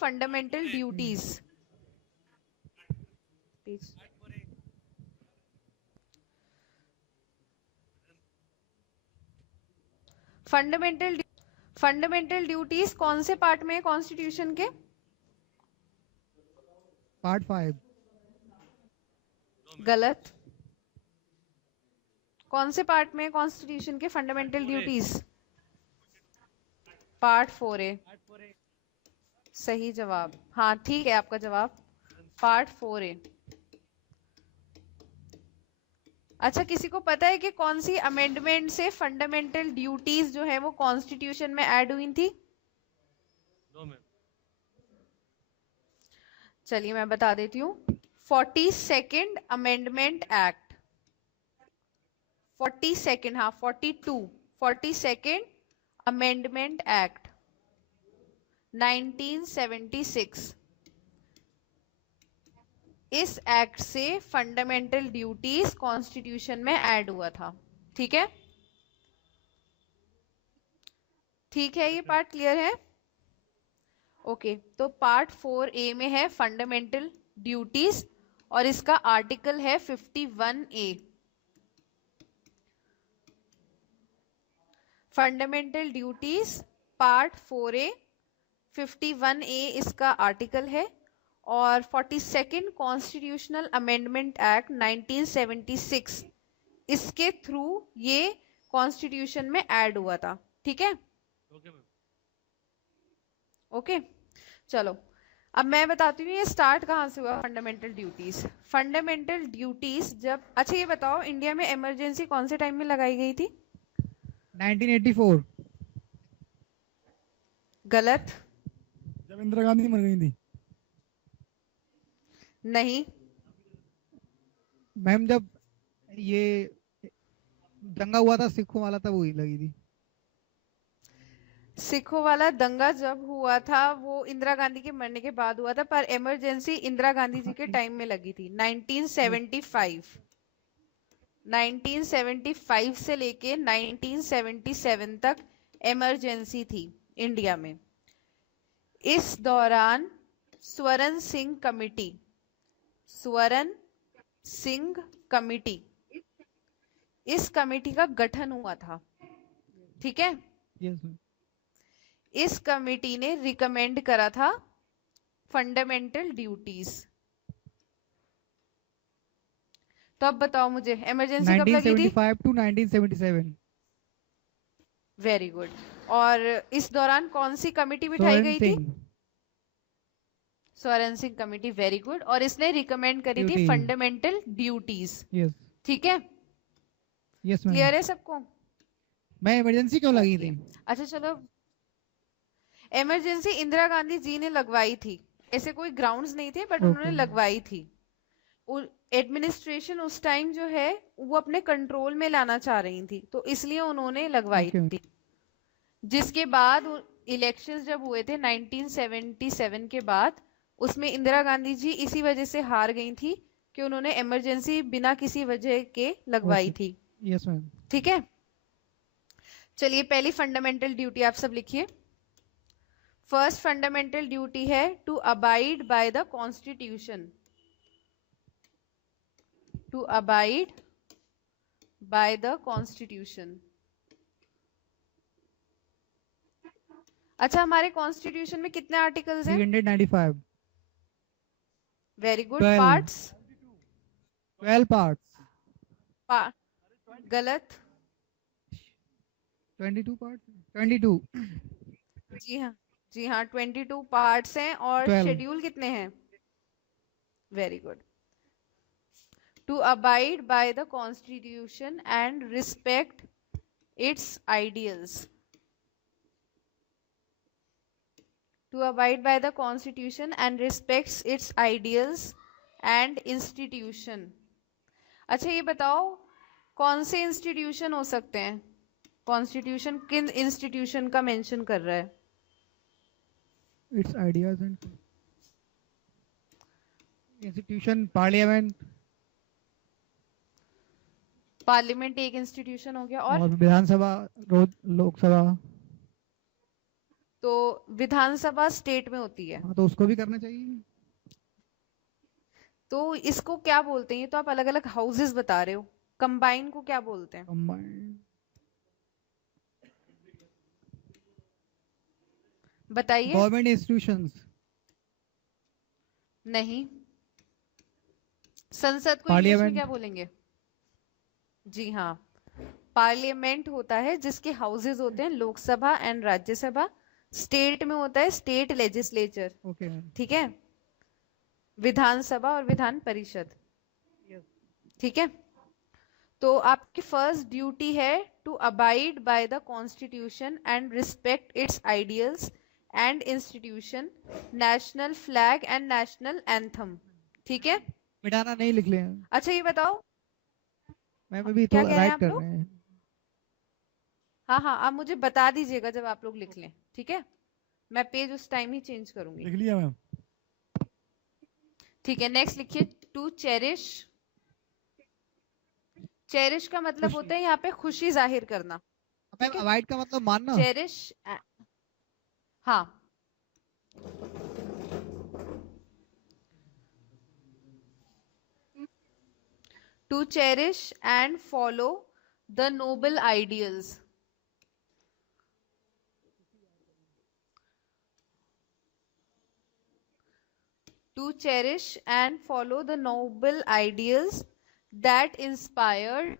Fundamental duties. Fundamental duties कौन से part में है कॉन्स्टिट्यूशन के? पार्ट 5। गलत। कौन से पार्ट में कॉन्स्टिट्यूशन के फंडामेंटल ड्यूटीज? Part 4A। सही जवाब। हाँ ठीक है आपका जवाब, पार्ट 4A। अच्छा, किसी को पता है कि कौन सी अमेंडमेंट से फंडामेंटल ड्यूटीज जो है वो कॉन्स्टिट्यूशन में ऐड हुई थी? चलिए मैं बता देती हूँ। 42nd amendment act. 42nd, हाँ 42nd अमेंडमेंट एक्ट 1976। इस एक्ट से फंडामेंटल ड्यूटीज कॉन्स्टिट्यूशन में ऐड हुआ था। ठीक है, ठीक है, ये पार्ट क्लियर है? ओके, तो पार्ट 4A में है फंडामेंटल ड्यूटीज और इसका आर्टिकल है 51A। Fundamental duties part 4A 51A इसका आर्टिकल है और 42nd कॉन्स्टिट्यूशनल अमेंडमेंट एक्ट 1976 इसके थ्रू ये कॉन्स्टिट्यूशन में ऐड हुआ था। ठीक है, ओके चलो अब मैं बताती हूँ ये स्टार्ट कहाँ से हुआ फंडामेंटल ड्यूटीज। फंडामेंटल ड्यूटीज जब, अच्छा ये बताओ इंडिया में इमरजेंसी कौन से टाइम में लगाई गई थी? 1984। गलत। जब इंदिरा गांधी मर गई थी। नहीं। मैम जब ये दंगा हुआ था सिखों वाला, तब हुई लगी थी। सिखों वाला दंगा जब हुआ था वो इंदिरा गांधी के मरने के बाद हुआ था, पर इमरजेंसी इंदिरा गांधी जी के टाइम में लगी थी 1975। 1975 से लेके 1977 तक इमरजेंसी थी इंडिया में। इस दौरान स्वरण सिंह कमेटी, स्वरण सिंह कमेटी, इस कमेटी का गठन हुआ था। ठीक है, यस मैम। इस कमेटी ने रिकमेंड करा था फंडामेंटल ड्यूटीज। तो अब बताओ मुझे इमरजेंसी कब लगी थी? 1975 टू 1977। Very good. और इस दौरान कौन सी कमेटी बिठाई स्वर्ण गई थी? Singh Swaran Singh committee, very good. और इसने रिकमेंड करी थी ड्यूटी। Fundamental duties. यस ठीक है, यस मैम। क्लियर है सबको? मैं इमरजेंसी क्यों लगी थी? अच्छा चलो, इमरजेंसी इंदिरा गांधी जी ने लगवाई थी, ऐसे कोई ग्राउंड्स नहीं थे बट उन्होंने ओके। लगवाई थी। एडमिनिस्ट्रेशन उस टाइम जो है वो अपने कंट्रोल में लाना चाह रही थी तो इसलिए उन्होंने लगवाई ओके। थी। जिसके बाद इलेक्शंस जब हुए थे 1977 के बाद, उसमें इंदिरा गांधी जी इसी वजह से हार गई थी कि उन्होंने इमरजेंसी बिना किसी वजह के लगवाई थी। Yes ma'am. ठीक है, चलिए पहली फंडामेंटल ड्यूटी आप सब लिखिए। फर्स्ट फंडामेंटल ड्यूटी है to abide by the constitution. To abide by the constitution. अच्छा, हमारे कॉन्स्टिट्यूशन में कितने आर्टिकल्स हैं? 395। Very good. 12 पार्ट्स? 12 पार्ट्स। गलत। 22 पार्ट्स। 22। जी हाँ, जी हाँ 22 पार्ट्स हैं। और 12। शेड्यूल कितने हैं? Very good. To abide by the constitution and respect its ideals. To abide by the constitution and respects its ideals and institution। अच्छा ये बताओ कौन से इंस्टीट्यूशन हो सकते हैं? कॉन्स्टिट्यूशन किन इंस्टीट्यूशन का मेंशन कर रहा है? It's ideas and institution. Parliament. Parliament एक इंस्टीट्यूशन हो गया, और विधानसभा, लोकसभा। तो विधानसभा स्टेट में होती है, हाँ, तो उसको भी करना चाहिए। तो इसको क्या बोलते हैं? ये तो आप अलग अलग हाउसेस बता रहे हो, कंबाइन को क्या बोलते हैं? कंबाइंड बताइए। Government institutions. नहीं, संसद को इंग्लिश में क्या पार्लियामेंट। बोलेंगे? जी हाँ, पार्लियामेंट होता है जिसके हाउसेस होते हैं लोकसभा एंड राज्यसभा। स्टेट में होता है स्टेट लेजिस्लेचर। ओके। ठीक है, विधानसभा और विधान परिषद। ठीक है, तो आपकी फर्स्ट ड्यूटी है to abide by the constitution and respect its ideals and institution, national flag and national anthem. ठीक है, मिटाना नहीं लिख ले। अच्छा ये बताओ, मैम अभी क्या थोड़ा कह रहे हैं राइट आप कर लोग? रहे हैं। हाँ हाँ, आप मुझे बता दीजिएगा जब आप लोग लिख लें, ठीक है? मैं पेज उस टाइम ही चेंज करूंगी। लिख लिया मैम। ठीक है, नेक्स्ट लिखिए, टू चेरिश। चेरिश का मतलब खुशी। होता है यहाँ पे खुशी जाहिर करना। मैम ठीक है, अवॉइड का मतलब मानना। चेरिश, हाँ, to cherish and follow the noble ideals. To cherish and follow the noble ideals that inspired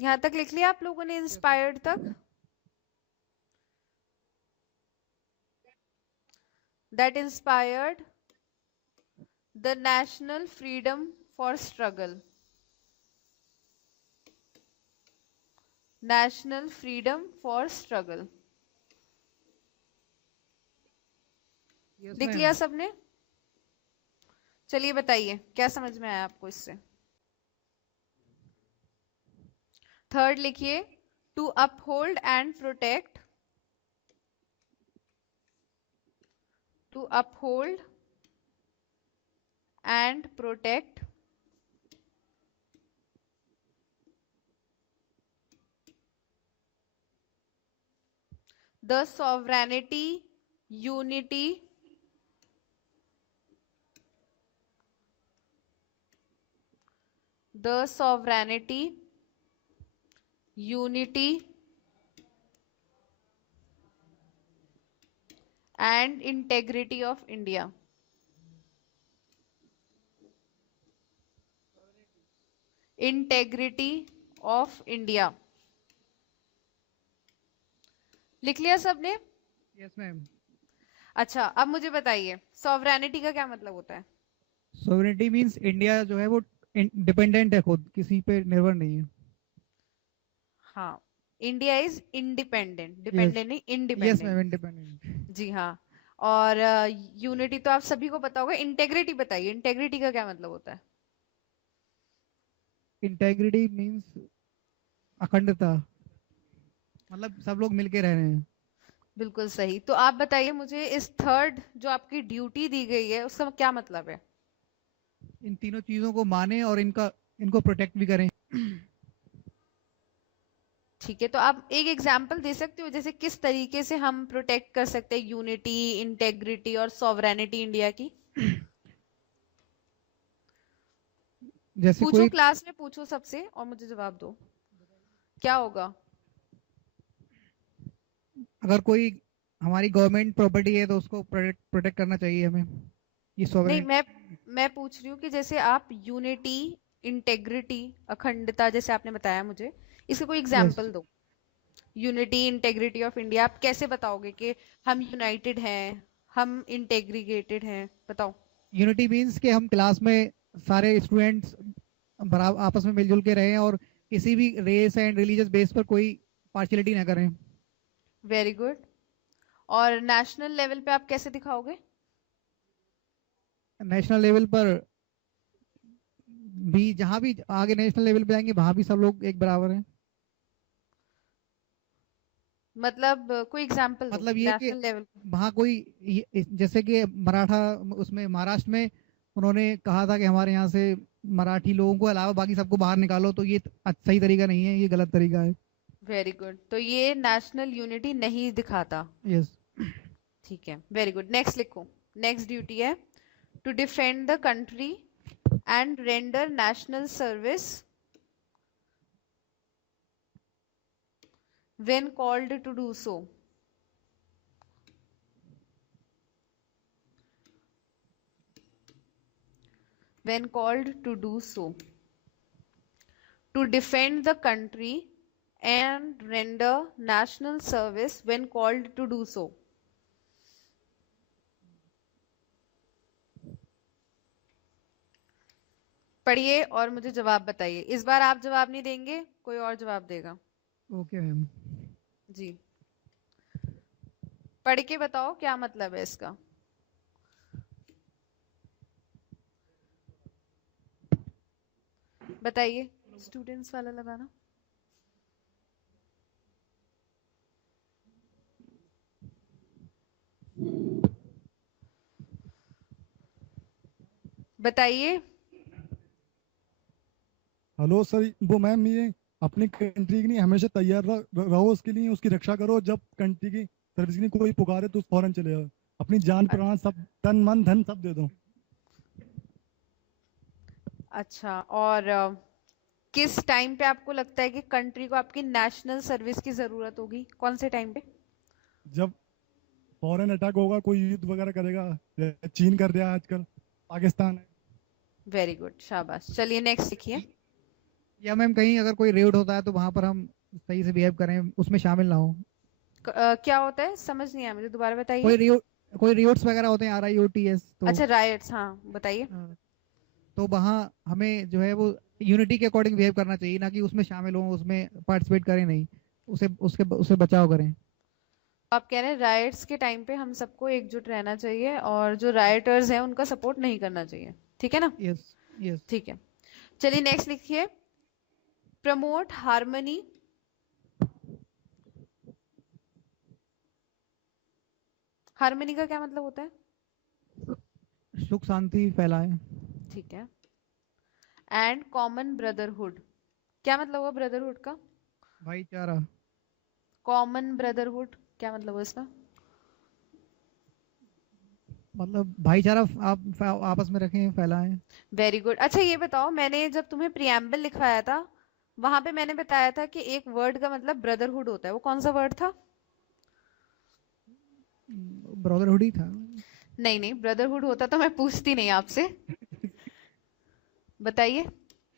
यहां तक लिख लिया आप लोगों ने, इंस्पायर्ड तक? that inspired the national freedom for struggle, national freedom for struggle। Yes लिख मैम। लिया सबने? चलिए बताइए क्या समझ में आया आपको इससे। थर्ड लिखिए, to uphold and protect, to uphold and protect the sovereignty, unity, the sovereignty, unity and integrity of India, integrity of India। लिख लिया सबने? Yes ma'am. अच्छा, अब मुझे बताइए सॉवरेनिटी का क्या मतलब होता है? सोवरेनिटी मींस इंडिया जो है वो डिपेंडेंट है, खुद किसी पे निर्भर नहीं है। हाँ, India is independent, yes. Dependent नहीं, यस मैम, इंडिपेंडेंट। इंडिपेंडेंट। जी हाँ, और यूनिटी तो आप सभी को पता होगा। इंटेग्रिटी बताइए, इंटेग्रिटी का क्या मतलब होता है? इंटेग्रिटी मींस अखंडता, मतलब सब लोग मिलके रह रहे हैं। बिल्कुल सही। तो आप बताइए मुझे, इस थर्ड जो आपकी ड्यूटी दी गई है उसका क्या मतलब है? इन तीनों चीजों को माने और इनको प्रोटेक्ट भी करें। ठीक है, तो आप एक एग्जाम्पल दे सकते हो जैसे किस तरीके से हम प्रोटेक्ट कर सकते हैं यूनिटी, इंटेग्रिटी और सॉवरेनिटी इंडिया की? जैसे पूछो, कोई क्लास में पूछो सबसे और मुझे जवाब दो, क्या होगा? अगर कोई हमारी गवर्नमेंट प्रॉपर्टी है तो उसको प्रोटेक्ट करना चाहिए हमें। ये नहीं, सोवरेन। मैं पूछ रही हूँ कि जैसे आप यूनिटी, इंटेग्रिटी, अखंडता जैसे आपने बताया मुझे, इसका कोई यस। एग्जाम्पल दो। यूनिटी, इंटेग्रिटी ऑफ इंडिया आप कैसे बताओगे कि हम यूनाइटेड हैं, हम इंटेग्रिगेटेड हैं? बताओ। यूनिटी मींस कि हम क्लास में सारे स्टूडेंट्स बराबर आपस में मिलजुल के रहें और किसी भी रेस एंड रिलीजियस बेस पर कोई पार्शियलिटी ना करें। Very good. और नेशनल लेवल पे आप कैसे दिखाओगे? नेशनल लेवल पर भी, जहाँ भी आगे नेशनल लेवल पे जाएंगे वहां भी सब लोग एक बराबर हैं। मतलब कोई एग्जांपल दो मतलब ये कि नेशनल लेवल। वहाँ कोई जैसे कि मराठा, उसमें महाराष्ट्र में उन्होंने कहा था कि हमारे यहाँ से मराठी लोगों को अलावा बाकी सबको बाहर निकालो, तो ये सही तरीका नहीं है, ये गलत तरीका है। वेरी गुड, तो ये नेशनल यूनिटी नहीं दिखाता। यस। ठीक है, वेरी गुड। नेक्स्ट लिखो। नेक्स्ट ड्यूटी है to defend the country and render national service when called to do so. When called to do so. To defend the country and render national service when called to do so. पढ़िए और मुझे जवाब बताइए। इस बार आप जवाब नहीं देंगे, कोई और जवाब देगा। Okay ma'am. जी, पढ़ के बताओ क्या मतलब है इसका। बताइए, स्टूडेंट्स वाला लगाना। बताइए। हेलो सर, वो मैम ये अपनी कंट्री के लिए हमेशा तैयार रहो, उसके लिए उसकी रक्षा करो। जब कंट्री की सर्विस के लिए कोई पुकारे तो फौरन चले जाओ, अपनी जान प्राण सब, तन मन धन सब दे दो। अच्छा, और किस टाइम पे आपको लगता है कि कंट्री को आपकी नेशनल सर्विस की जरूरत होगी? कौन से टाइम पे? जब फौरन अटैक होगा, कोई युद्ध वगैरह करेगा, जैसे चीन कर रहा है आजकल, पाकिस्तान है। वेरी गुड, शाबाश। चलिए नेक्स्ट लिखिए। या मैम कहीं अगर कोई रेड होता है तो वहां पर हम सही से बिहेव करें, उसमें शामिल ना हो। क्या होता है, समझ नहीं आया मुझे, दोबारा बताइए। कोई रियोट्स वगैरह होते हैं, RIOTS, तो अच्छा, राइट्स, हाँ बताइए। तो वहाँ हमें जो है वो यूनिटी के अकॉर्डिंग बिहेव करना चाहिए, ना कि उसमें शामिल हो, उसमें पार्टिसिपेट करें नहीं, उसे बचाव करें। आप कह रहे हैं राइट्स के टाइम पे हम सबको एकजुट रहना चाहिए और जो राइटर्स हैं उनका सपोर्ट नहीं करना चाहिए, ठीक है ना? यस। यस। ठीक है, चलिए नेक्स्ट लिखिए। प्रमोट हार्मनी हार्मनी का क्या मतलब होता है? सुख शांति फैलाए। ठीक है। एंड कॉमन ब्रदरहुड, क्या मतलब हुआ ब्रदरहुड का? भाईचारा। कॉमन ब्रदरहुड क्या मतलब हुआ इसका? मतलब भाईचारा आप आपस में रखें, फैलाएं। Very good. अच्छा ये बताओ, मैंने जब तुम्हें प्रियम्बल लिखवाया था वहां पे मैंने बताया था कि एक वर्ड का मतलब ब्रदरहुड होता है, वो कौन सा वर्ड था? ब्रदरहुड ही था। नहीं नहीं, ब्रदरहुड होता तो मैं पूछती नहीं आपसे। बताइए।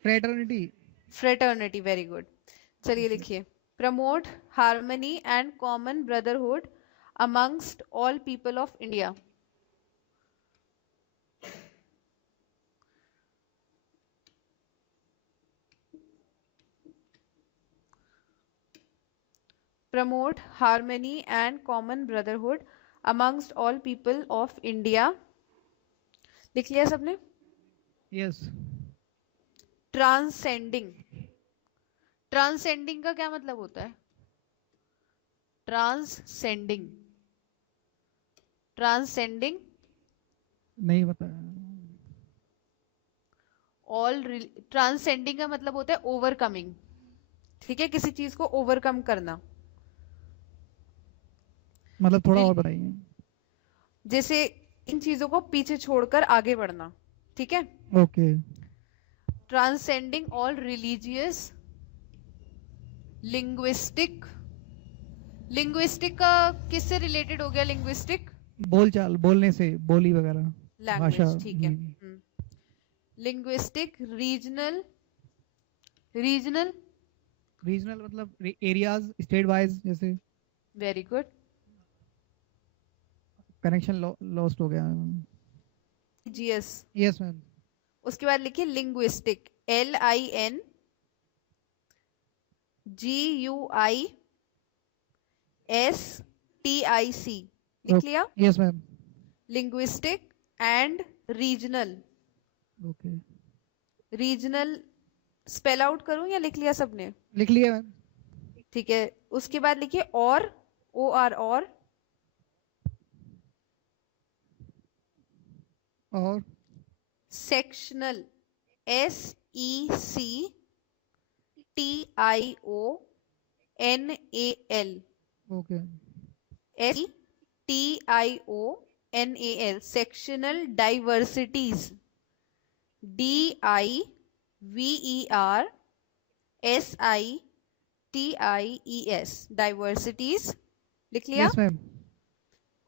फ्रेटर्निटी। Fraternity, very good. चलिए लिखिए। Promote harmony and common brotherhood amongst all people of India. Promote harmony and common brotherhood amongst all people of India. लिख लिया सबने? यस। ट्रांसेंडिंग, ट्रांसेंडिंग का क्या मतलब होता है? ट्रांससेंडिंग, ट्रांससेंडिंग नहीं बताया। ऑल। ट्रांससेंडिंग का मतलब होता है ओवरकमिंग, ठीक है, किसी चीज को ओवरकम करना। मतलब थोड़ा और रिल- बताइए। जैसे इन चीजों को पीछे छोड़कर आगे बढ़ना, ठीक है। Okay. Transcending all religious, linguistic. Linguistic का किससे रिलेटेड हो गया? लिंग्विस्टिक बोलचाल, बोलने से, बोली वगैरह, भाषा। लैंग्वेज, ठीक है। लिंग्विस्टिक, रीजनल, रीजनल, रीजनल मतलब एरियाज, स्टेट वाइज, जैसे वेरी गुड। कनेक्शन लॉस्ट हो गया। जीएस। Yes ma'am. उसके बाद लिखिए लिंग्विस्टिक, LINGUISTIC, लिख लिया? Yes ma'am. Linguistic and regional. Okay. Regional spell out करूं या लिख लिया सबने? लिख लिया मैम। ठीक है, उसके बाद लिखिए और, OR, और sectional, SECTIONAL, okay SECTIONAL, sectional diversities, DIVERSITIES, diversities लिख लिया। यस मैम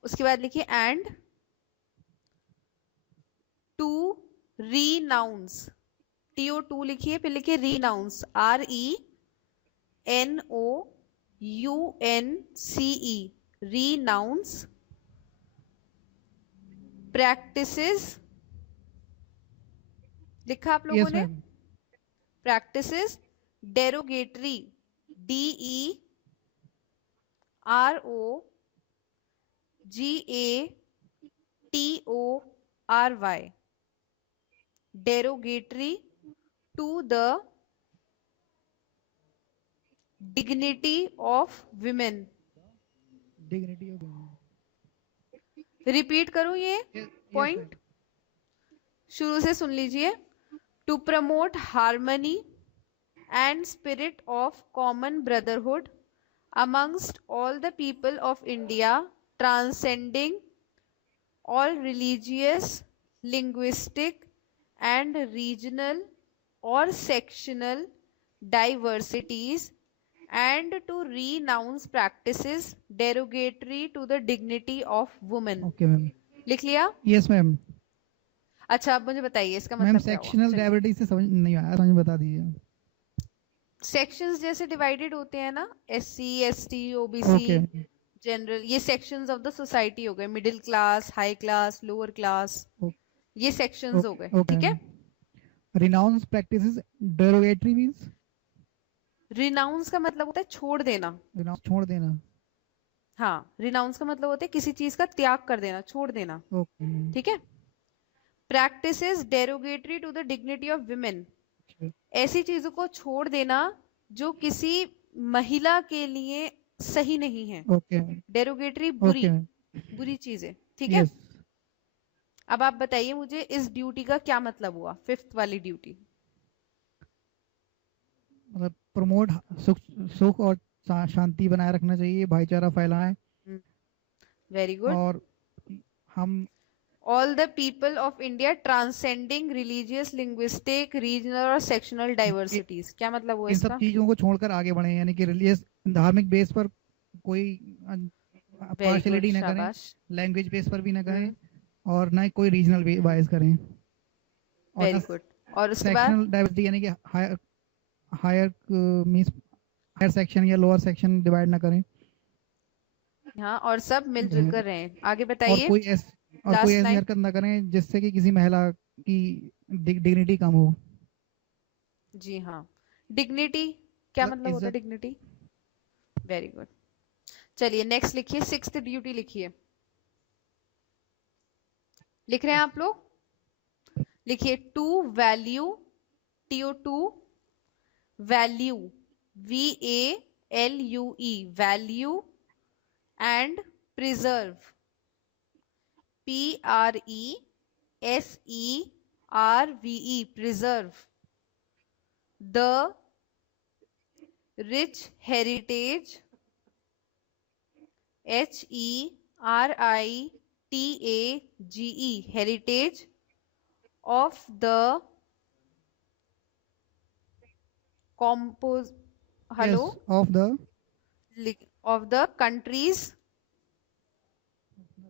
उसके बाद लिखिए and to renounce, TO2 लिखिए, फिर लिखिए renounce, RENOUNCE, renounce practices, लिखा आप लोगों यस ने, ma'am practices derogatory, DEROGATORY, derogatory to the dignity of women। Dignity of repeat करूं ये यस पॉइंट, मैम शुरू से सुन लीजिए। To promote harmony and spirit of common brotherhood amongst all the people of India, transcending all religious, linguistic, and regional or sectional diversities, and to renounce practices derogatory to the dignity of women। Okay ma'am लिख लिया? Yes ma'am अच्छा, अब मुझे बताइए इसका ma'am मतलब क्या हुआ। सेक्शनल चलिए। डायवर्सिटी से समझ नहीं आया, समझ बता दीजिए। सेक्शंस जैसे डिवाइडेड होते हैं ना, SC ST OBC okay general, ये सेक्शंस ऑफ द सोसाइटी हो गए, middle class, high class, lower class, ये सेक्शंस हो गए, ओके ठीक है। Renounce practices derogatory means renounce का मतलब होता है छोड़ देना। रिनाउंस छोड़ देना। हाँ, रिनाउंस का मतलब होता है किसी चीज का त्याग कर देना, छोड़ देना, ओके ठीक है। Practices derogatory to the dignity of women, ऐसी चीजों को छोड़ देना जो किसी महिला के लिए सही नहीं है। ओके डेरोगेटरी बुरी, ओके बुरी चीज है, ठीक है। यस अब आप बताइए मुझे इस ड्यूटी का क्या मतलब हुआ, फिफ्थ वाली ड्यूटी। मतलब प्रमोट सुख सुख और शांति बनाए रखना चाहिए, भाईचारा फैलाएं वेरी गुड। और हम all the people of India transcending religious, linguistic, regional और सेक्शनल डाइवर्सिटीज, क्या मतलब हुआ इन सब इसका? चीजों को छोड़कर आगे बढ़े, यानी कि रिलीजियस धार्मिक बेस पर कोई वेरी गुड, पार्शलिटी ना करें, शाबाश। लैंग्वेज बेस पर भी ना करें और ना ही कोई रीजनल वाइज करें, और वेरी ना गुड। और उसके बाद सेक्शनल डाइवर्सिटी यानी कि higher higher means higher section या लोअर सेक्शन डिवाइड ना करें। हाँ, और सब मिलजुल कर रहे हैं। आगे और बताइए। कोई लास्ट ऐसी लाइन। हरकत ना करें जिससे कि किसी महिला की डिग्निटी कम हो। जी हाँ, डिग्निटी, क्या मतलब होता है इज्जत। डिग्निटी? Very good. चलिए नेक्स्ट लिखिए, सिक्स्थ ड्यूटी लिखिए। लिख रहे हैं आप लोग? लिखिए to value, TO2 value, VALUE, value and preserve, PRESERVE, preserve the rich heritage, HERITAGE, heritage of the compose, hello, of the of the country's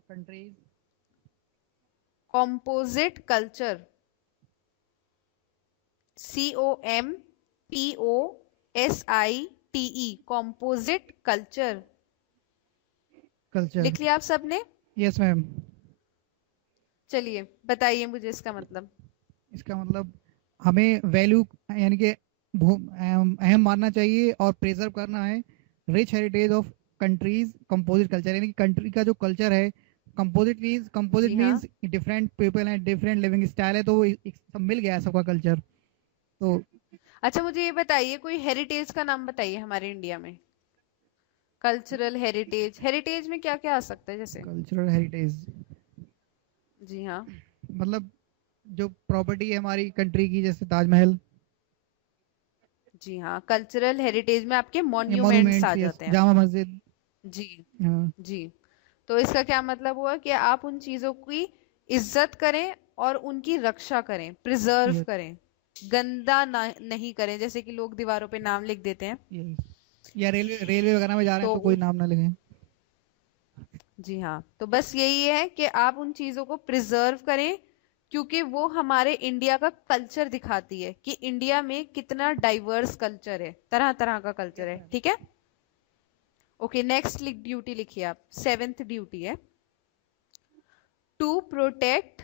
country's composite culture, COMPOSITE, composite culture। Culture. लिख लिया आप सबने? Yes ma'am. चलिए बताइए मुझे इसका मतलब। इसका मतलब हमें वैल्यू यानी कि अहम मानना चाहिए और प्रिजर्व करना है rich heritage of countries composite culture, यानी कि कंट्री का जो कल्चर है कंपोजिट जी हाँ, मीन्स डिफरेंट पीपल हैं, डिफरेंट लिविंग स्टाइल है, तो वो सब मिल गया है सबका कल्चर। तो अच्छा मुझे ये बताइए, कोई हेरिटेज का नाम बताइए हमारे इंडिया में। कल्चरल हेरिटेज, हेरिटेज में क्या क्या आ सकता है जैसे? कल्चरल हेरिटेज जी हाँ, मतलब जो प्रॉपर्टी है हमारी कंट्री की, जैसे ताजमहल, जी हाँ, कल्चरल हेरिटेज में आपके मॉन्यूमेंट्स आ मॉन्यूमेंट्स, यस, जाते हैं। जामा मस्जिद। जी हाँ, जी। तो इसका क्या मतलब हुआ कि आप उन चीजों की इज्जत करें और उनकी रक्षा करें, प्रिजर्व यस, करें, गंदा नहीं करें, जैसे कि लोग दीवारों पे नाम लिख देते हैं। यस। या रेलवे रेलवे वगैरह में जा रहे हैं तो तो कोई नाम ना लिखें। जी हाँ, तो बस यही है कि आप उन चीजों को प्रिजर्व करें, क्योंकि वो हमारे इंडिया का कल्चर दिखाती है कि इंडिया में कितना डाइवर्स कल्चर है, तरह तरह का कल्चर यस है। मैम। ठीक है। ओके, नेक्स्ट ड्यूटी लिखिए आप, 7th ड्यूटी है, to protect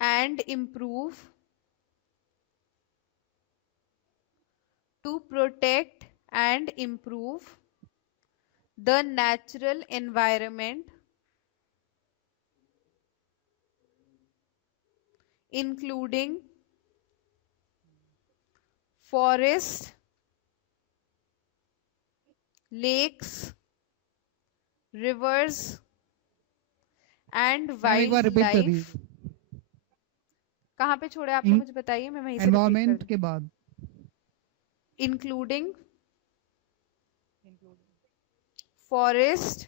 and improve to protect and improve the natural environment, including forests, lakes, rivers and ma'am एक बार रिपीट कर wildlife। दीजिए। कहाँ पे छोड़े आपने, मुझे बताइए, मैं वहीं से रिपीट कर एनवायरमेंट दूं। के बाद including forest,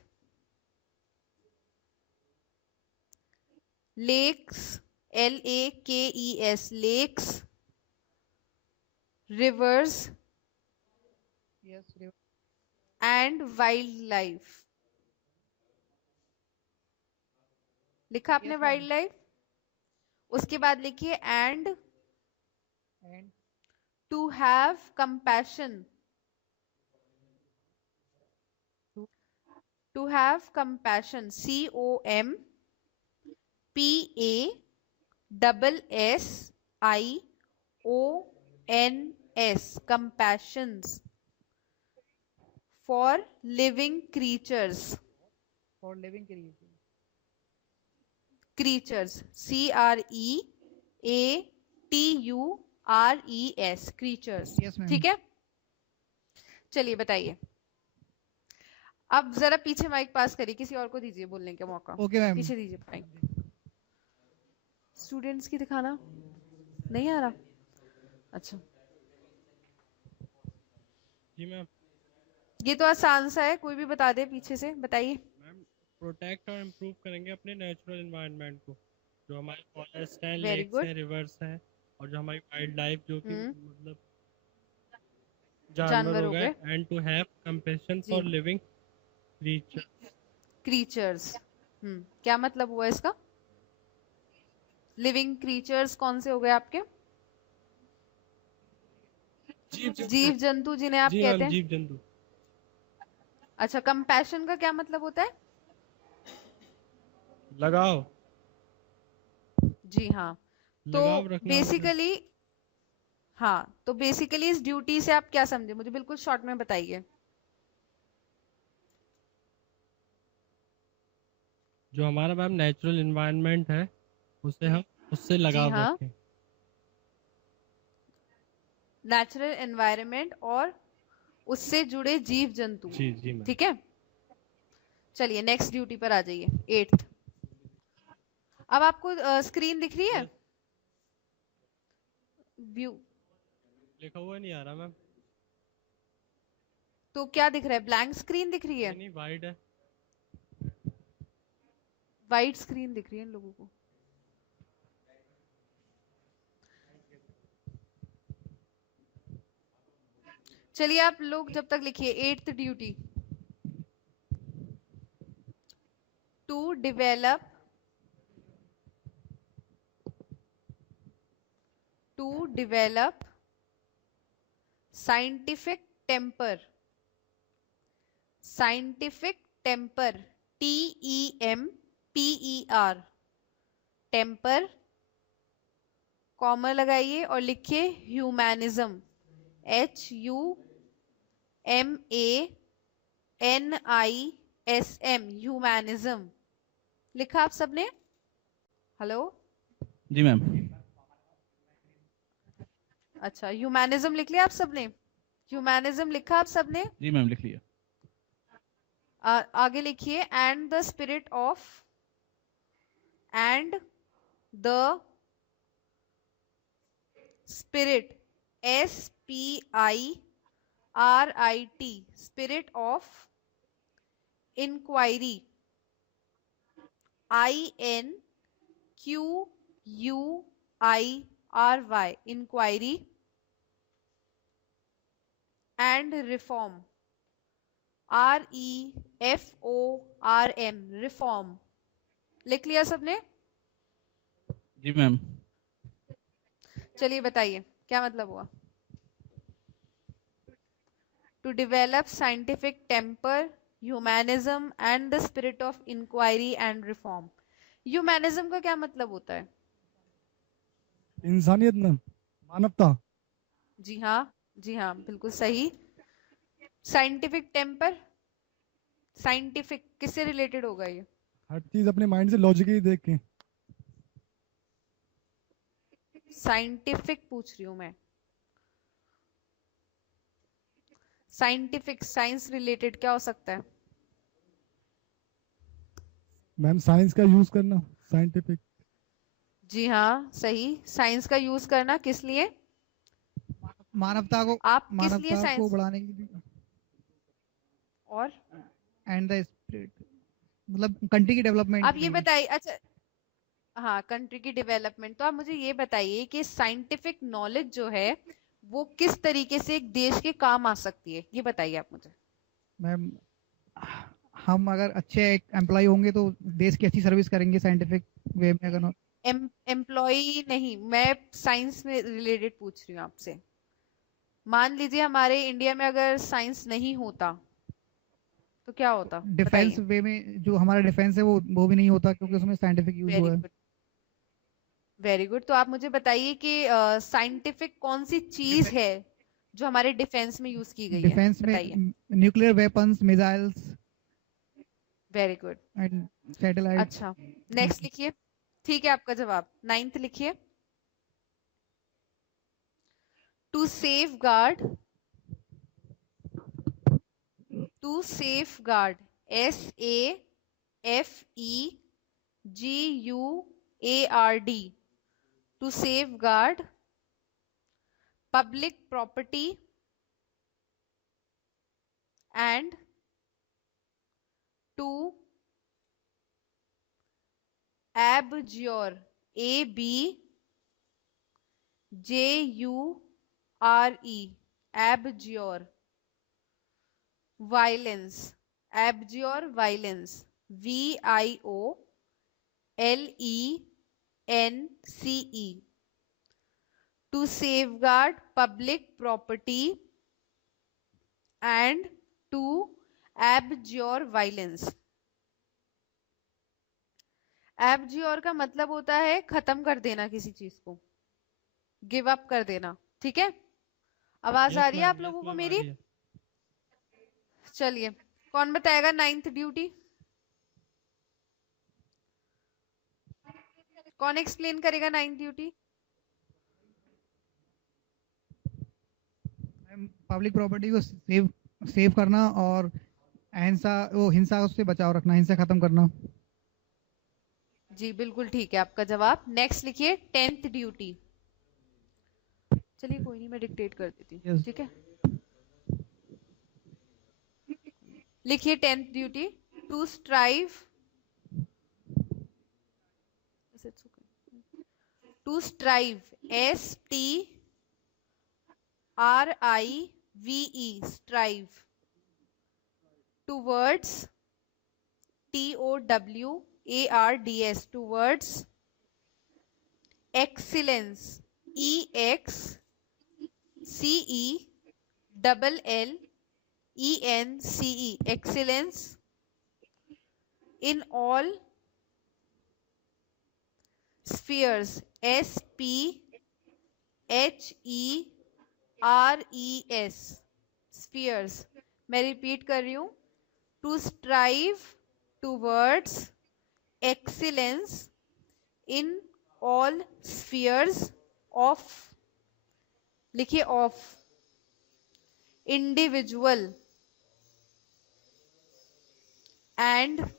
lakes, lakes, lakes, rivers yes, and wildlife। लिखा आपने यस मैम। Wild life. उसके बाद लिखिए and and to have compassion, to have compassion, COMPASSIONS, compassions for living creatures, for living creature. creatures, CREATURES, creatures। Yes ma'am. ठीक है, चलिए बताइए। अब जरा पीछे माइक पास करिए, किसी और को दीजिए बोलने का मौका। Okay ma'am. पीछे दीजिए माइक। स्टूडेंट्स की दिखाना नहीं आ रहा। अच्छा, जी मैम। ये तो आसान सा है, कोई भी बता दे पीछे से, बताइए। मैम, प्रोटेक्ट और इम्प्रूव करेंगे अपने नेचुरल एनवायरनमेंट को, जो हमारे फॉरेस्ट हैं, वेरी लेक्स गुड। हैं, रिवर्स हैं, और जो हमारी वाइल्ड लाइफ, जो कि मतलब जानवर जानवर हो हो गए, गए एंड टू हैव कंपैशन जी, फॉर लिविंग क्रीचर। क्रीचर्स। क्या मतलब हुआ इसका? लिविंग क्रीचर्स कौन से हो गए आपके? जीव जीव जंतु। जंतु जिन्हें आप जी कहते मैम, हैं। जीव जंतु। अच्छा, कंपैशन का क्या मतलब होता है? लगाओ, जी हाँ, तो लगाव रखना अपने। बेसिकली, हाँ, तो बेसिकली इस ड्यूटी से आप क्या समझे, मुझे बिल्कुल शॉर्ट में बताइए। जो हमारा मैम नेचुरल एनवायरनमेंट है, उसे हम उससे जी लगाव हाँ, रखें। नेचुरल एनवायरनमेंट और उससे जुड़े जीव जंतु। जी जी मैम। ठीक है, चलिए नेक्स्ट ड्यूटी पर आ जाइए, 8th। अब आपको स्क्रीन दिख रही है? यस, व्यू लिखा हुआ नहीं आ रहा मैम। तो क्या दिख रहा है, ब्लैंक स्क्रीन दिख रही है? नहीं, वाइड है। वाइट स्क्रीन दिख रही है इन लोगों को। चलिए आप लोग जब तक लिखिए, 8th duty, to develop scientific temper, scientific temper, TEMPER, temper, comma लगाइए और लिखिए ह्यूमैनिज्म, HUMANISM, ह्यूमैनिज्म। लिखा आप सबने? हेलो, जी मैम। अच्छा, ह्यूमैनिज्म लिख लिया आप सबने? ह्यूमैनिज्म लिखा आप सबने? जी मैम, लिख लिया। आगे लिखिए and the spirit of, and the spirit, SPIRIT, spirit of inquiry, INQUIRY, inquiry, and reform, REFORM, reform. लिख लिया सबने? जी मैम। चलिए बताइए क्या मतलब हुआ। To develop scientific temper, humanism and the spirit of inquiry and reform. Humanism का क्या मतलब होता है? इंसानियत में मानवता। जी हाँ, जी हाँ, बिल्कुल सही। साइंटिफिक टेम्पर, साइंटिफिक किससे रिलेटेड होगा ये? हर चीज अपने माइंड से लॉजिकली देख के। साइंटिफिक पूछ रही हूं मैं, साइंटिफिक, साइंस रिलेटेड क्या हो सकता है? मैम साइंस का यूज करना, साइंटिफिक। जी हाँ, सही। साइंस का यूज करना किस लिए? मानवता को आप किस लिए मानवता को साइंस? बढ़ाने के लिए। और एंड द स्पिरिट मतलब कंट्री की डेवलपमेंट आप के ये लिए। बताइए, अच्छा हाँ, कंट्री की डेवलपमेंट। तो आप मुझे ये बताइए कि साइंटिफिक नॉलेज जो है वो किस तरीके से एक देश के काम आ सकती है, ये बताइए आप मुझे। मैम हम अगर अच्छे एम्प्लॉय होंगे तो देश की अच्छी सर्विस करेंगे साइंटिफिक वे में अगर। एम्प्लॉय नहीं, मैं साइंस में रिलेटेड पूछ रही हूँ आपसे। मान लीजिए हमारे इंडिया में अगर साइंस नहीं होता तो क्या होता, डिफेंस बताइए। वे में जो हमारा डिफेंस है वो भी नहीं होता क्योंकि उसमें साइंटिफिक यूज वेरी हुआ है। Good, very good. तो आप मुझे बताइए कि साइंटिफिक कौन सी चीज है जो हमारे डिफेंस में यूज की गई है, डिफेंस में बताइए। Nuclear weapons, missiles very good. And satellite. अच्छा, नेक्स्ट लिखिए। ठीक है, आपका जवाब। 9th लिखिए। To safeguard, to safeguard, SAFEGUARD, to safeguard public property and to abjure, ABJURE, abjure violence, abjure violence, VIOLENCE, to safeguard public property and to abjure violence। Abjure का मतलब होता है खत्म कर देना किसी चीज को, गिव अप कर देना। ठीक है, आवाज आ यस रही है मैम, आप यस लोगों को मैम, आ मेरी? रही है। चलिए, कौन बताएगा 9th ड्यूटी? कौन एक्सप्लेन करेगा 9th ड्यूटी? पब्लिक प्रॉपर्टी को सेव सेव करना और हिंसा उससे बचाव रखना, हिंसा खत्म करना। जी बिल्कुल ठीक है आपका जवाब। नेक्स्ट लिखिए 10th ड्यूटी। चलिए कोई नहीं, मैं डिक्टेट कर देती हूँ, यस। ठीक है। लिखिए 10th duty. To strive, to strive, STRIVE, strive, towards, TOWARDS, towards excellence, EXCELLENCE, excellence in all spheres, SPHERES, spheres। मैं रिपीट कर रही हूं, to strive towards excellence in all spheres of, लिखिए of, individual and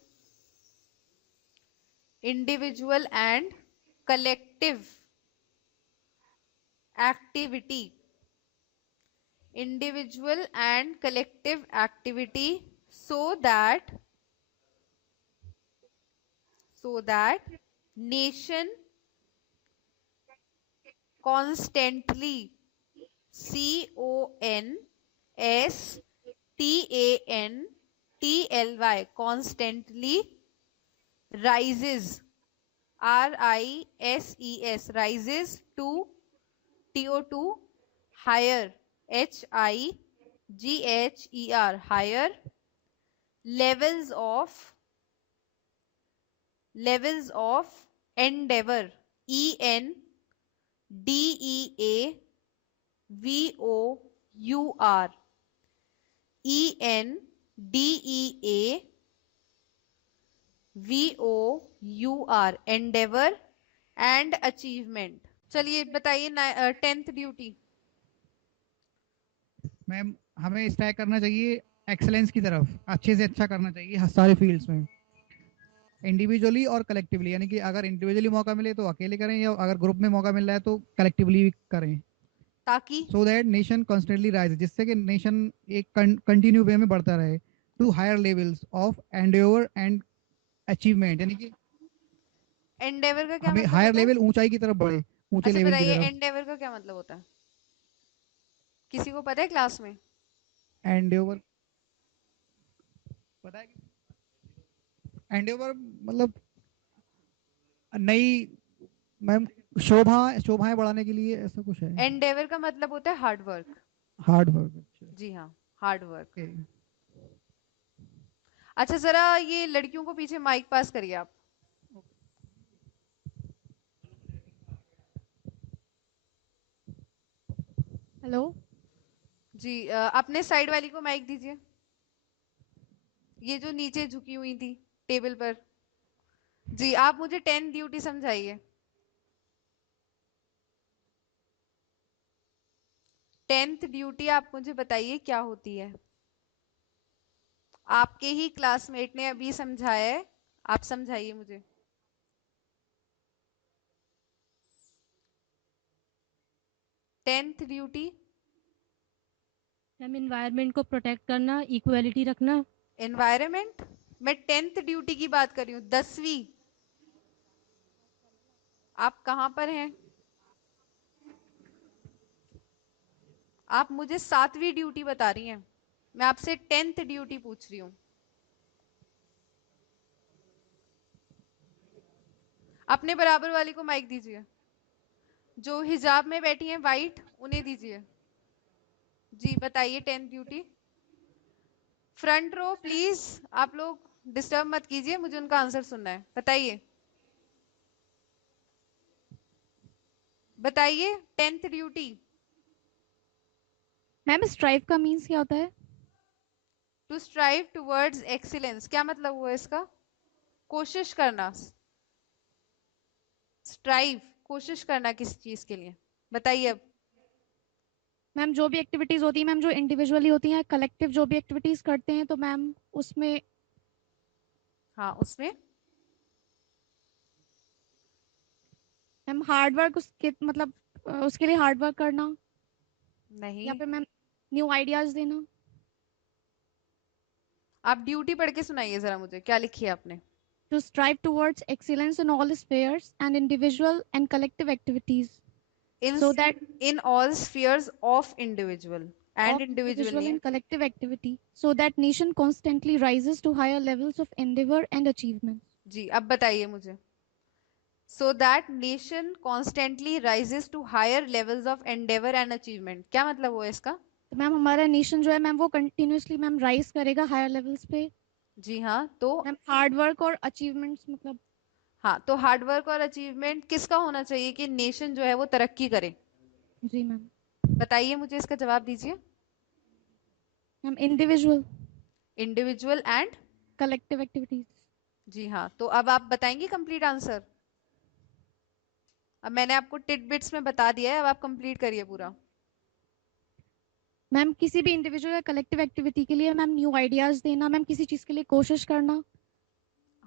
individual and collective activity. Individual and collective activity so that nation constantly, CONSTANTLY, constantly rises, RISES, rises to TO2 higher, HIGHER, higher levels of endeavor, ENDEAVOUR, ENDEAVOUR, endeavor and achievement. चलिए बताइए 10th duty. Ma'am हमें strike करना चाहिए excellence की तरफ, अच्छे से अच्छा करना चाहिए सारे फील्ड्स में, इंडिविजुअली और कलेक्टिवली, यानी कि अगर इंडिविजुअली मौका मिले तो अकेले करें, या अगर ग्रुप में मौका मिल रहा है तो कलेक्टिवली भी करें, ताकि so that nation constantly rise, जिससे कि नेशन एक कंटिन्यू वे में बढ़ता रहे to higher levels of endeavour and achievement, यानी कि एंडेवर का क्या हमें मतलब हायर होता है? लेवल, ऊंचाई की तरफ बढ़े, ऊंचे अच्छा लेवल की बताइए तरफ। एंडेवर का क्या मतलब होता है? किसी को पता है क्लास में? एंडेवर पता है? एंडेवर मतलब नई, मैम शोभाएं बढ़ाने के लिए, ऐसा कुछ है। एंडेवर का मतलब होता है हार्ड वर्क। Hard work. जी हाँ, हार्ड वर्क। ओके। अच्छा जरा ये लड़कियों को पीछे माइक पास करिए आप। हेलो जी अपने साइड वाली को माइक दीजिए, ये जो नीचे झुकी हुई थी टेबल पर। जी आप मुझे 10 ड्यूटी समझाइए। 10th ड्यूटी आप मुझे बताइए क्या होती है। आपके ही क्लासमेट ने अभी समझाया है, आप समझाइए मुझे। 10th ड्यूटी मैम इन्वायरमेंट को प्रोटेक्ट करना, इक्वालिटी रखना। एनवायरमेंट? मैं 10th ड्यूटी की बात कर रही हूँ, 10वीं। आप कहां पर हैं? आप मुझे 7वीं ड्यूटी बता रही हैं, मैं आपसे 10th ड्यूटी पूछ रही हूँ। अपने बराबर वाली को माइक दीजिए, जो हिजाब में बैठी हैं वाइट, उन्हें दीजिए। जी बताइए 10th duty. Front row please, आप लोग डिस्टर्ब मत कीजिए, मुझे उनका आंसर सुनना है। बताइए बताइए 10th ड्यूटी। मैम स्ट्राइव का मीन्स क्या होता है? टू स्ट्राइव टुवर्ड्स एक्सीलेंस, क्या मतलब हुआ इसका? कोशिश करना। स्ट्राइव, कोशिश करना किसी चीज के लिए। बताइए अब। मैम जो भी एक्टिविटीज होती है मैम, जो इंडिविजुअली होती हैं, कलेक्टिव जो भी एक्टिविटीज करते हैं, तो मैम उसमें हाँ उसमें मैम हार्ड वर्क, उसके मतलब उसके लिए हार्ड वर्क करना, नहीं, या फिर मैम न्यू आइडियाज देना। आप ड्यूटी पढ़ के सुनाइए जरा मुझे, क्या लिखी है आपने? To strive towards excellence in all spheres and individual and collective activities in so that in all spheres of individual and of individual individual नहीं है। and collective activity so that nation constantly rises to higher levels of endeavor and achievement। जी अब बताइए मुझे। So that nation constantly rises to higher levels of endeavour and achievement, क्या मतलब हुआ इसका? तो मैम हमारा नेशन जो है मैम वो कंटिन्यूअसली मैम राइज करेगा हायर लेवल्स पे। जी हाँ, तो मैम हार्ड वर्क और अचीवमेंट्स मतलब। हाँ तो हार्डवर्क और अचीवमेंट किसका होना चाहिए कि नेशन जो है वो तरक्की करे? जी मैम। बताइए मुझे, इसका जवाब दीजिए। Ma'am individual individual and collective activities. जी हाँ, तो अब आप बताएंगे कंप्लीट आंसर। अब मैंने आपको टिट बिट्स में बता दिया है, अब आप कंप्लीट करिए पूरा। मैम किसी भी इंडिविजुअल या कलेक्टिव एक्टिविटी के लिए मैम न्यू आइडियाज देना, मैम किसी चीज के लिए कोशिश करना,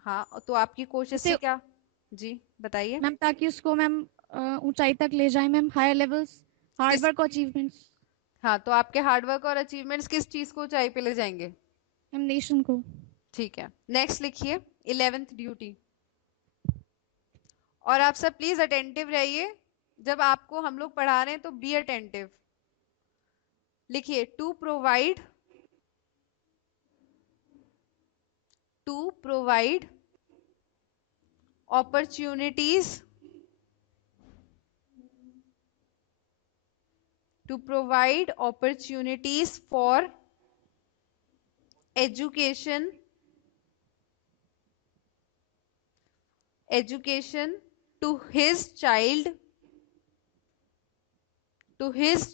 हाँ, तो आपकी कोशिश जैसे से क्या? जी बताइए। मैम ताकि उसको मैम ऊंचाई तक ले जाए मैम, हायर लेवल्स, हार्ड किस वर्क और अचीवमेंट्स। हाँ, तो आपके हार्डवर्क और अचीवमेंट्स किस चीज को ऊंचाई पे ले जाएंगे? मैम नेशन को। ठीक है, नेक्स्ट लिखिए 11th ड्यूटी। और आप सब प्लीज अटेंटिव रहिए, जब आपको हम लोग पढ़ा रहे हैं तो बी अटेंटिव। लिखिए to provide opportunities for education to his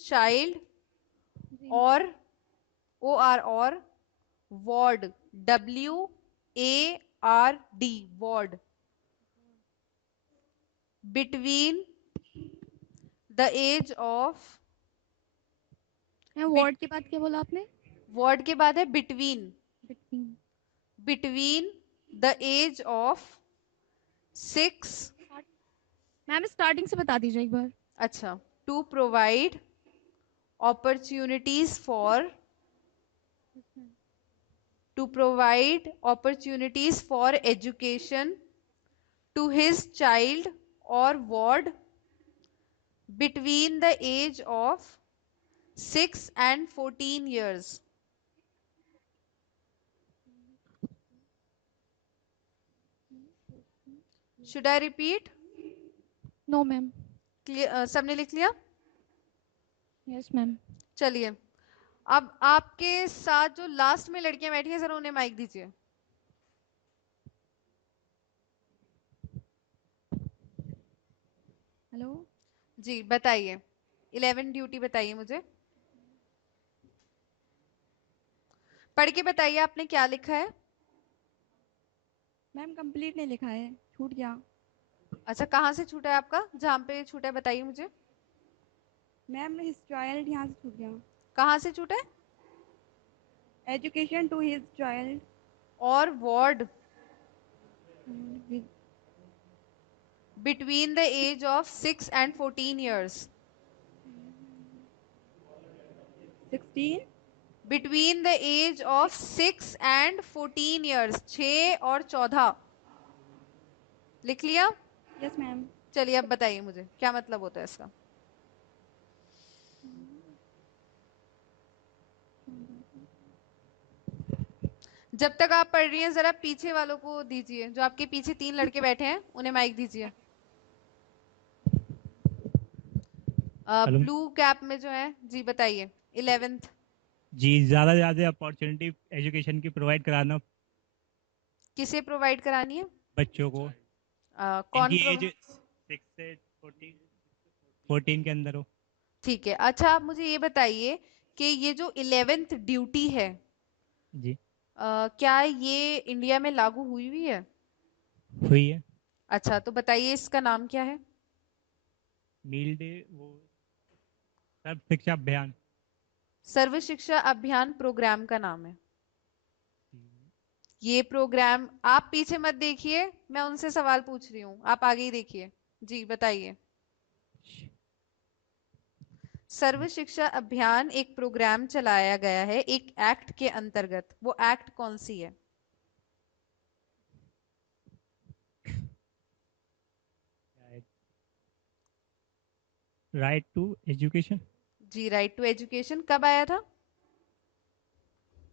child or ward, ward, between the age of ma'am ward के बाद क्या बोला आपने? ward के बाद है between between. the age of 6। Ma'am starting से बता दीजिए एक बार। अच्छा, to provide opportunities for education to his child or ward between the age of 6 and 14 years. Should I repeat? No ma'am. सबने लिख लिया? Yes ma'am. चलिए, अब आपके साथ जो लास्ट में लड़कियां बैठी हैं, जरा उन्हें माइक दीजिए। हेलो जी बताइए, 11 ड्यूटी बताइए मुझे, पढ़ के बताइए आपने क्या लिखा है। मैम कंप्लीट नहीं लिखा है, छूट गया। अच्छा, कहाँ से छूटा है आपका? जहाँ पे छूटा है बताइए मुझे। मैम हिज चाइल्ड यहाँ से छूट गया। कहाँ से छूटा है? एजुकेशन टू हिज चाइल्ड और ward between the age of 6 and 14 years. 16 Between the age of 6 and 14 years, 6 और 14 लिख लिया? Yes ma'am. चलिए अब बताइए मुझे क्या मतलब होता है इसका। जब तक आप पढ़ रही हैं जरा पीछे वालों को दीजिए, जो आपके पीछे 3 लड़के बैठे हैं उन्हें माइक दीजिए। ब्लू कैप में जो है, जी बताइए 11th। जी, ज़्यादा से ज़्यादा अपॉर्चुनिटी एजुकेशन की प्रोवाइड कराना किसे प्रोवाइड करानी है? बच्चों को, कौन इनकी एज 6 से 14 के अंदर हो। ठीक है, अच्छा आप मुझे ये बताइए कि ये जो 11th ड्यूटी है, जी क्या ये इंडिया में लागू हुई है? हुई है। अच्छा, तो बताइए इसका नाम क्या है? मील डे, वो सर्व शिक्षा अभियान। सर्व शिक्षा अभियान प्रोग्राम का नाम है। ये प्रोग्राम, आप पीछे मत देखिए, मैं उनसे सवाल पूछ रही हूँ, आप आगे ही देखिए। जी बताइए। सर्व शिक्षा अभियान एक प्रोग्राम चलाया गया है एक एक्ट के अंतर्गत, वो एक्ट कौन सी है? Right to education. जी, राइट टू एजुकेशन कब आया था?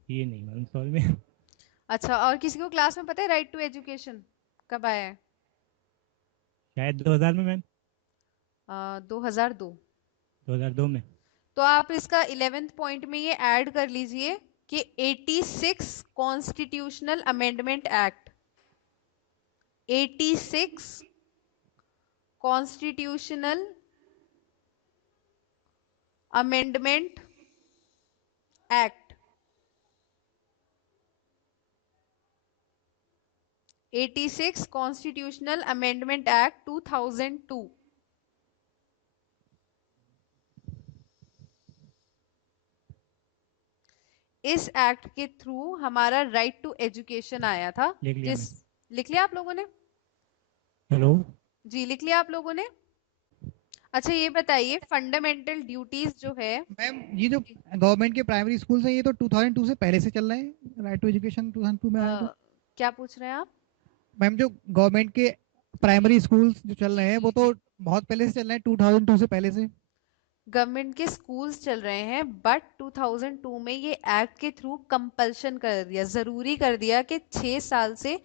ये नहीं मालूम सॉरी में। अच्छा, और किसी को क्लास में पता है राइट टू एजुकेशन कब आया है? शायद 2000 में मैम। 2002। 2002 में। तो आप इसका 11th पॉइंट में ये ऐड कर लीजिए कि 86 constitutional amendment act, 86 constitutional amendment act, 86 constitutional amendment act 2002। इस एक्ट के थ्रू हमारा राइट टू एजुकेशन आया था। लिख लिया लिख लिया आप लोगों ने? हेलो जी लिख लिया आप लोगों ने? अच्छा ये बताइए फंडामेंटल ड्यूटीज जो है। मैम ये जो गवर्नमेंट के प्राइमरी स्कूल है ये तो 2002 से पहले से चल रहे हैं, राइट टू एजुकेशन 2002 में आया था। क्या पूछ रहे हैं आप? मैम जो गवर्नमेंट के प्राइमरी स्कूल्स जो चल रहे हैं वो तो बहुत पहले से चल रहे हैं, 2002 से पहले से। गवर्नमेंट के स्कूल्स चल रहे हैं बट 2002 में ये एक्ट के थ्रू कंपल्शन कर दिया, जरूरी कर दिया कि 6 साल से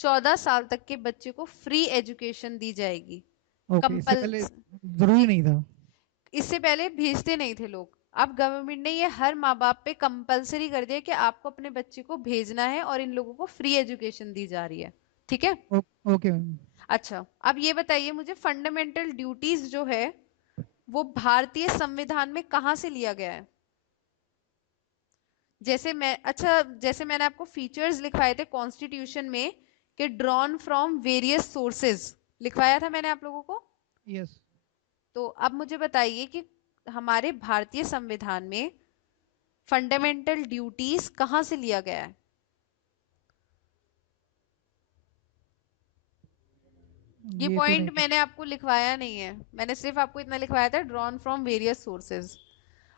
14 साल तक के बच्चे को फ्री एजुकेशन दी जाएगी। ओके, इससे पहले जरूरी नहीं था। इससे पहले भेजते नहीं थे लोग। अब गवर्नमेंट ने ये हर माँ बाप पे कंपलसरी कर दिया कि आपको अपने बच्चे को भेजना है और इन लोगों को फ्री एजुकेशन दी जा रही है। ठीक है? Okay ma'am. अच्छा अब ये बताइए मुझे फंडामेंटल ड्यूटीज जो है वो भारतीय संविधान में कहां से लिया गया है? जैसे मैंने आपको फीचर्स लिखवाए थे कॉन्स्टिट्यूशन में कि ड्रॉन फ्रॉम वेरियस सोर्सेज लिखवाया था मैंने आप लोगों को। यस। तो अब मुझे बताइए कि हमारे भारतीय संविधान में फंडामेंटल ड्यूटीज कहां से लिया गया है? ये तो पॉइंट नहीं, मैंने आपको लिखवाया नहीं है, मैंने सिर्फ आपको इतना लिखवाया था ड्रॉन फ्रॉम वेरियस सोर्सेज।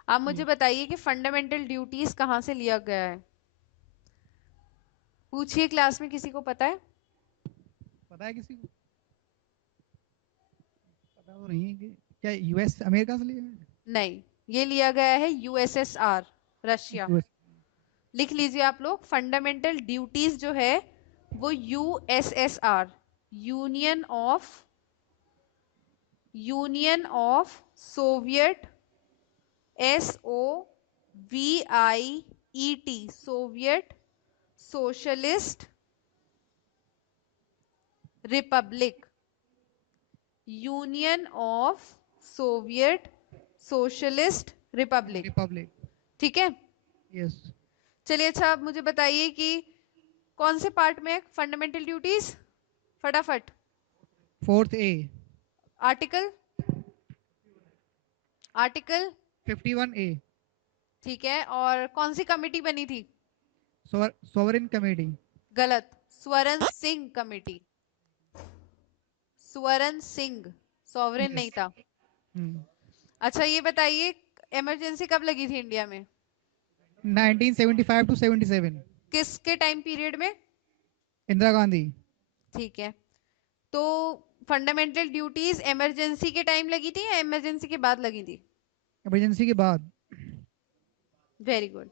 आप मुझे बताइए कि फंडामेंटल ड्यूटीज कहां से लिया गया है? पूछिए क्लास में, किसी को पता है? पता है किसी को? पता तो नहीं है कि क्या यूएस अमेरिका से लिया है? नहीं, ये लिया गया है यूएसएसआर, रशिया। लिख लीजिए आप लोग, फंडामेंटल ड्यूटीज जो है वो USSR, union of Soviet, SOVIET, Soviet socialist Republic, union of Soviet socialist Republic. ठीक है? यस। चलिए अच्छा अब मुझे बताइए कि कौन से पार्ट में फंडामेंटल ड्यूटीज? फटाफट। 4th A। Article 51A। ठीक है, और कौन सी कमेटी बनी थी? Sovereign committee. गलत, स्वरण सिंह कमेटी। स्वरण सिंह, सॉवरेन नहीं था। अच्छा ये बताइए इमरजेंसी कब लगी थी इंडिया में? 1975 to 77। किसके टाइम पीरियड में? इंदिरा गांधी। ठीक है, तो फंडामेंटल ड्यूटीज इमरजेंसी के टाइम लगी थी या इमरजेंसी के बाद लगी थी? इमरजेंसी के बाद। Very good.